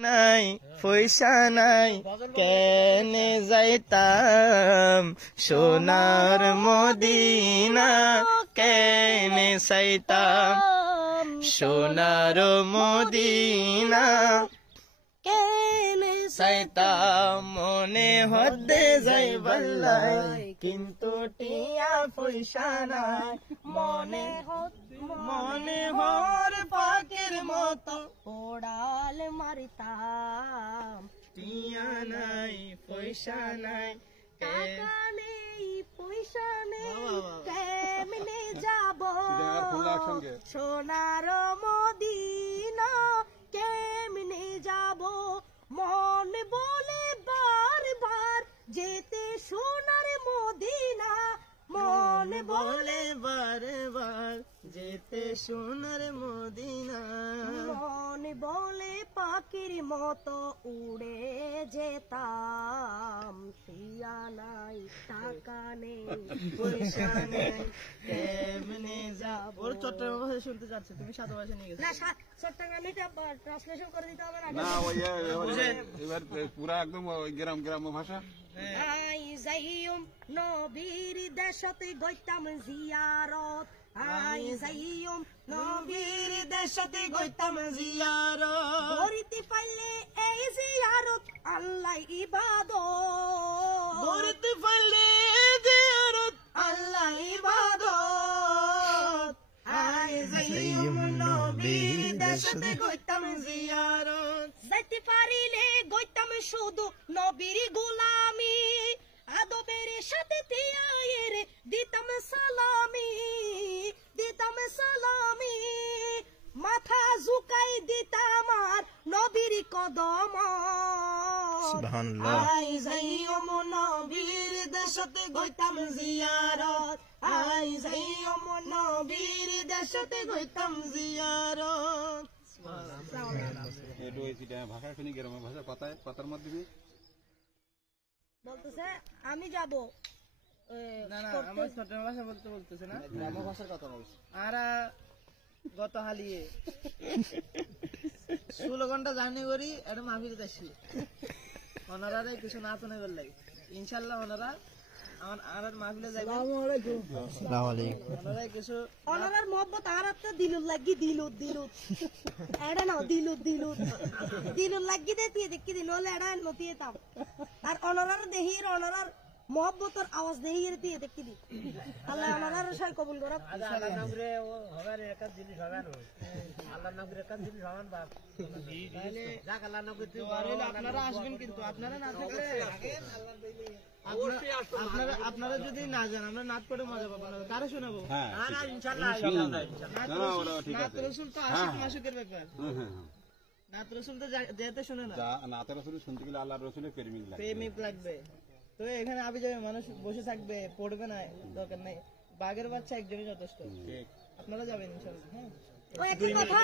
নাই পয়সা নাই কেনে যাইতাম সোনার মদিনা কেনে চাইতাম সোনার মদিনা কেনে চাইতাম মনে হতে যাই বল্লাই কিন্তু টিয়া পয়সা নাই মনে হর পাখির মতো ওড়াল মারিতাম টিয়া নাই পয়সা নাই টাকা নেই পয়সা নেই কেমনে যাব সোনার মদিনা কেমনে যাব মন বলে বারবার যেতে সোনার মদিনা মন বলে বারবার যেতে সোনার মদিনা মন বলে পাখির মতো উড়ে যেতাম টিয়া নাই টাকা নেই পয়সা নেই কেমনে যাব ওর চট্টগ্রাম ভাষা শুনতে যাচ্ছে তুমি সাদা ভাষা নিয়ে গেছো না চট্টগ্রামীটা ট্রান্সলেশন করে দিতে হবে না ওই এবার পুরা একদম গ্রাম ভাষা আই যাইম নবীর দেশতে গইতাম জিয়ারত আই যাইম নবীর দেশতে গইতাম জিয়ারত করিতে পাইলে এই জিয়ারত আল্লাহ ইবাদত করতে পারলে জিয়ারত আল্লাহ ইবাদত আই যাইম নবীর দেশতে গইতাম জিয়ারত যাইতে পারিলে গইতাম শুধু নবীর গোলামি আদবের সাথে তিয়ায়ের দিতাম সালামি মাথা ঝুকাই দিতাম আর নবীর কদম সুবহানাল্লাহ আই যাইম নবীর দেশতে গইতাম জিয়ারত আই যাইম নবীর দেশতে গইতাম জিয়ারত ভাষা শুনি গ্রামের ভাষা কথার মাধ্যমে বলতেছে আমি যাব না আমার চট্টগ্রাম ভাষা বলতেছে না গ্রামের ভাষার কথা বলছে আর গত হালিয়ে 16 ঘন্টা জার্নি করি এটা মাহফিলে যাচ্ছি ওনারা কিছু না তো নেবার লাগে ইনশাল্লাহ ওনারা আমার মাহফিলে যাইবে আসসালামু আলাইকুম ওনারা কিছু ওনার মোহব্বত আর আপনি দিলুত লাগি দিলুত এডা না দিলুত লাগি দিয়ে দেখি দিন হলে এডা নতিয়েতাম আর ওনার দেহির ওনার মোহব্বতর আওয়াজ দেহির দিয়ে দেখি দি আল্লাহ ওনার সবাই কবুল করুক আল্লাহর নামে ও হবার একাত জিনিস হবার আল্লাহর নামে একাত জিনিস হবার বাপ তাহলে যাক আল্লাহর নামে তুই আপনারা আসবেন কিন্তু আপনারা না থাকলে আপনারা যদি না যান আমরা নাচ করে মজা পাবো না কারে শোনাবো না ইনশাআল্লাহ নাত রসুল তো আশিক মাসুকের ব্যাপার নাত রসুল তো যেতে শোনে না নাত রসুল শুনতে গেলে আল্লাহর রসুলের প্রেমিক লাগবে তো এখানে আবি যাবে মানুষ বসে থাকবে পড়বে না দরকার নেই বাঘের বাচ্চা একজনই যথেষ্ট আপনারা যাবেন ইনশাআল্লাহ হ্যাঁ ও একই কথা